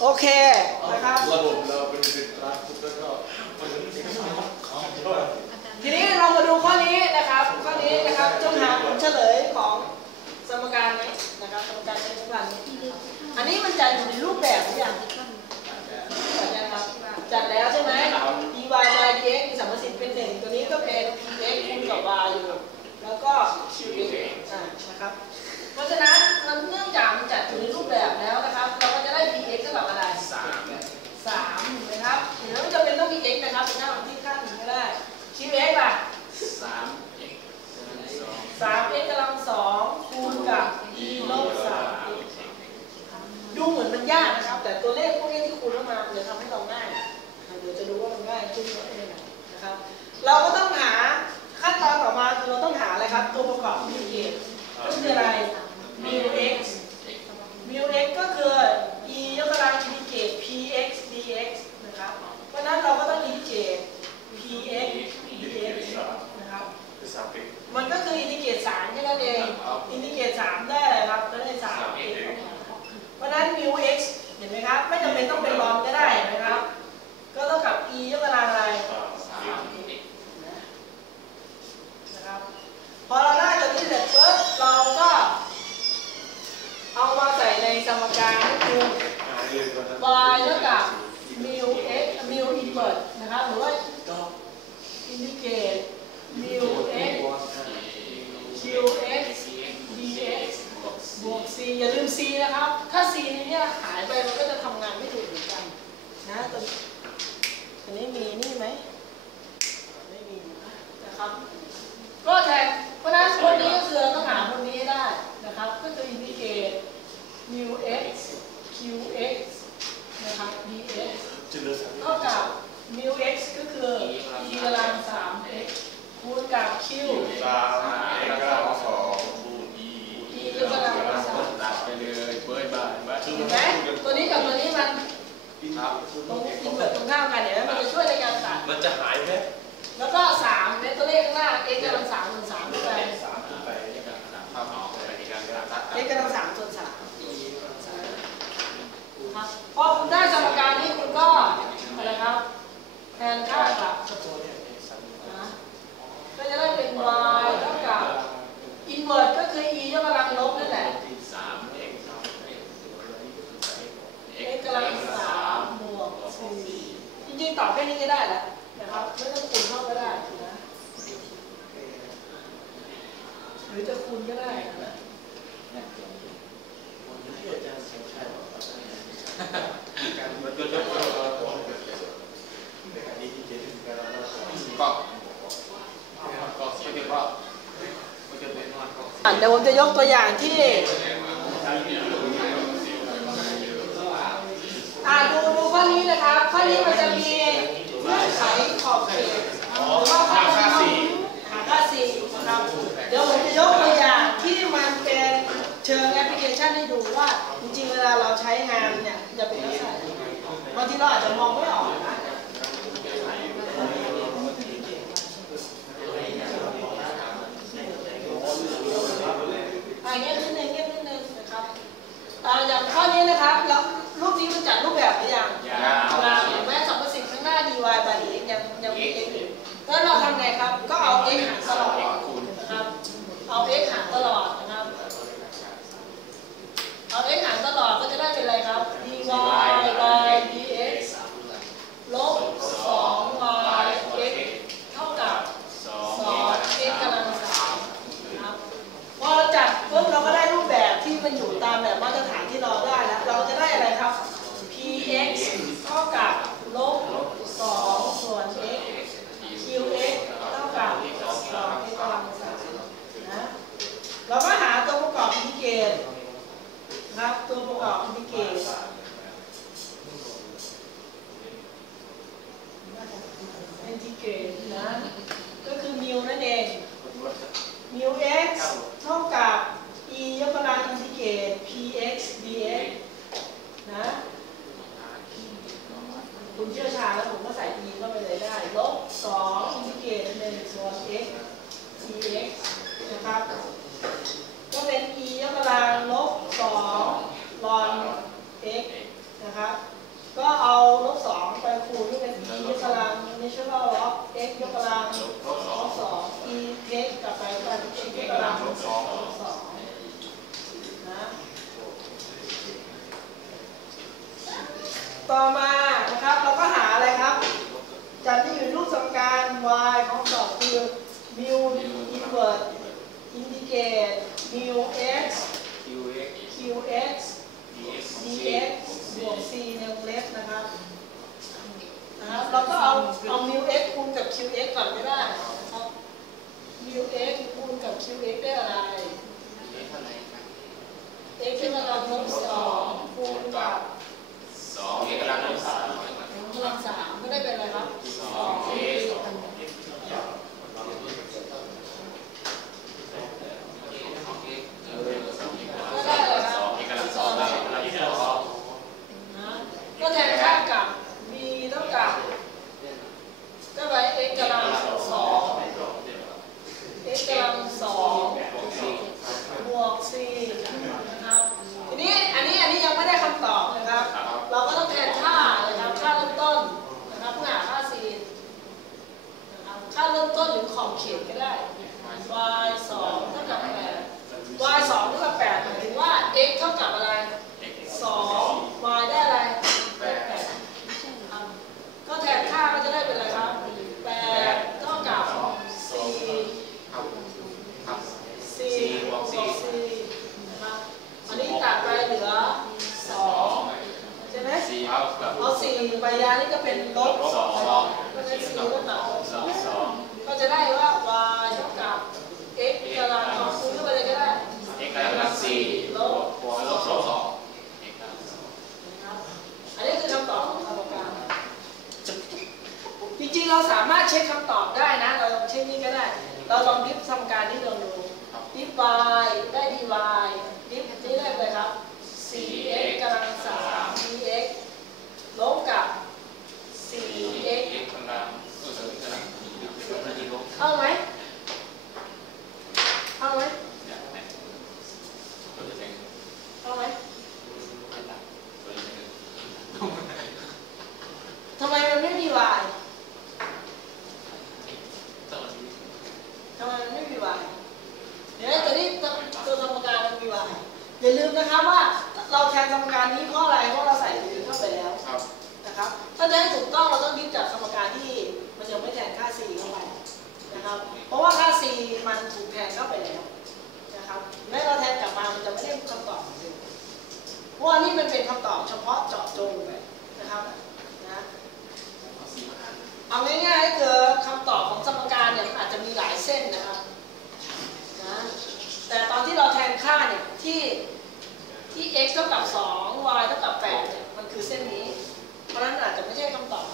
โอเคนะครับระบบเราเป็นสินค้าคุณแล้วก็มันเป็นของยอดทีนี้เรามาดูข้อนี้นะครับ ข้อนี้นะครับจงหาผลเฉลยของสมการนี้นะครับสมการในสมการนี้อันนี้มันจัดอยู่ในรูปแบบหรือยังจัดยังครับจัดแล้วใช่ไหม dy by dx มีสัมประสิทธิ์เป็นหนึ่งตัวนี้ก็เป็น px คูณกับ y อยู่แล้วก็ qx อ่านะครับ ว่ามันง่ายขึ้นหรือไม่นะครับ เราก็ต้องหาขั้นตอนต่อมาคือเราต้องหาอะไรครับ ตัวประกอบที่เกตก็คืออะไร mu x mu x ก็คือ e ยกกำลังอินทิเกรต px dx นะครับ เพราะฉะนั้นเราก็ต้องอินทิเกรต px dx นะครับ คือสามเอ็ก มันก็คืออินทิเกรตสามแค่นั้นเอง อินทิเกรตสามได้อะไรครับก็ได้สาม x ออกมาเพราะฉะนั้น mu x เห็นไหมครับ ไม่จำเป็นต้องเป็นรอมก็ได้เห็นไหมครับ ก็เท่ากับ e ยกกำลังอะไร สามเอ็ก นะครับ พอเราได้ตัวนี้เสร็จปุ๊บเราก็เอามาใส่ ในสมการก็คือ y เท่ากับ mu x mu inverse นะครับหรือว่าอินทิเกรต mu x qx dx บวก c อย่าลืม c นะครับ ถ้า c นี้เนี่ยหายไปมันก็จะทำงานไม่ถูกเหมือนกันนะตัวตัวนี้มีนี่ไหมไม่มีนะครับ ก็แทนเพราะนั้นคนนี้ก็คือต้องหาคนนี้ให้ได้นะครับ ก็คืออินทิเกต mu qx นะครับ dx จุดเลือดสามเท่ากับ mu x ก็คือ e กำลัง 3x คูณกับ q สามเอ็กก็สองคูณอี e ยกกำลังสามตัดไปเลยเบยบายบ้าเห็นไหมตัวนี้กับตัวนี้มันครับตรงอินเวอร์ตรงข้ามกันเห็นไหมมันจะช่วยในการตัด มันจะหายไหมแล้วก็3เป็นตัวเลขข้างหน้า x กำลัง3ส่วน3ขึ้นไปสามขึ้นไปนี่ก็ภาพออกไปในการตัด x กำลัง3ส่วน3ครับ พอคุณได้สมการนี้คุณก็อะไรครับแทนค่ากับนะก็จะได้เป็น y เท่ากับอินเวอร์ก็คือ e ยกกำลังลบนั่นแหละเอก x กำลัง3บวก4จริงๆตอบแค่นี้ก็ได้แหละนะครับไม่ต้องคูณเข้าก็ได้นะหรือจะคูณก็ได้นะ มันก็จะก็ก็ เดี๋ยวผมจะยกตัวอย่างที่ดูดูข้อนี้นะครับข้อนี้มันจะมีเงื่อนไขขอบเขตหรือว่าข้อค่าสี่หาค่าสี่นะครับเดี๋ยวผมจะยกตัวอย่างที่มันเป็นเชิงแอปพลิเคชันให้ดูว่าจริงๆเวลาเราใช้งานลักษณะยังไงบางที เราอาจจะมองไม่ออกนะอ่าเงียบนิดนึงเงียบนิดนึงนะครับอ่าอย่างข้อนี้นะครับแล้วรูปนี้มันจัดรูปแบบหรือยัง นนับตัวประกอบอินดิเกตอินดิเกตนะ ก็คือมิวนั่นเองมิวเอ็กซ์เท่ากับ e ยกกำลัง x นะครับ ก็เอาลบสองไปคูณด้วยกันทียกกำลัง natural log x ยกกำลังลบสอง e x กลับไปเป็น x ยกกำลังลบสองนะต่อมานะครับเราก็หาอะไรครับ จากที่อยู่รูปสมการ y ของสอบคือมิวอินเวอร์สอินดิเกตมิว x qx dx บวก c ในวงเล็บนะครับนะครับเราก็เอาเอา mu x คูณกับ qx ก่อนก็ได้นะครับ mu x คูณกับ qx ได้อะไรเท่าไหร่ครับ x ที่กำลังลบสองคูณกับสองเอกลักษณ์ลบสาม กำลังสามก็ได้เป็นอะไรครับ สองเอสองเออสองเอกลักษณ์สองเอกลักษณ์สองแล้วเอกลักษณ์สอง นะก็แทนค่ากับ b เท่ากับก็ไป x กำลังสอง x กำลังสองบวก c นะครับ ทีนี้อันนี้อันนี้ยังไม่ได้คำตอบนะครับ เราก็ต้องแทนค่านะครับ ค่าเริ่มต้นนะครับเพื่อหาค่า c นะครับ ค่าเริ่ม ต้นหรือขอบเขตก็ได้ y สองเท่ากับแปด y สองเท่ากับแปดหมายถึงว่า x เท่ากับอะไร สอง y ได้อะไรแปดครับก็แทนค่าก็จะได้เป็นอะไรครับแปดเท่ากับสี่ ครับครับ สี่ สี่บวกสี่ นะครับอันนี้ตัดไปเหลือสองใช่ไหม สี่ครับกับ เอาสี่ใบยานี่ก็เป็นลบ สอง ก็เป็นสี่ก็ตัดลบสอง สอง ก็จะได้ว่า y เท่ากับ x กำลังเอาคูณเข้าไปเลยก็ได้ เอกลักษณ์สี่บวกบวกลบสองสองเอกลักษณ์สอง นะครับอันนี้คือคำตอบของสมการจริงๆ เราสามารถเช็คคำตอบได้นะ เราลองเช็คนี่ก็ได้ เราลองดิฟทำการนี้ลองดูดิฟไป dy ดิฟนี่ได้เลยครับ 4x กำลัง3 dx ลบกับ สี่ 4x เอกกำลังเออกำลังลบนาทีลบ เข้าไหมเข้าไหม เนี่ยเนี่ยตัวจะเป็น เข้าไหม ตัวจะเป็น ทำไมมันไม่มี y ตัวที่ ทำไมมันไม่มี y เดี๋ยวตัวนี้ตัวตัวสมการมันมี y อย่าลืมนะครับว่าเราแทนสมการนี้เพราะอะไรเพราะเราใส่สีเข้าไปแล้วครับนะครับ ถ้าจะให้ถูกต้องเราต้องยึดจากสมการที่มันยังไม่แทนค่า c เข้าไปนะครับ เพราะว่าค่า c มันถูกแทนเข้าไปแล้วนะครับแม้เราแทนกลับมามันจะไม่ได้คำตอบเหมือนเดิมเพราะว่านี่มันเป็นคำตอบเฉพาะเจาะจงไปนะครับนะเอาสี่มาหารเอาง่ายๆคือคำตอบของสมการเนี่ยมันอาจจะมีหลายเส้นนะครับนะแต่ตอนที่เราแทนค่าเนี่ย ที่ที่ x เท่ากับ2 y เท่ากับ8เนี่ยมันคือเส้นนี้ เพราะนั้นอาจจะไม่ใช่คำตอบ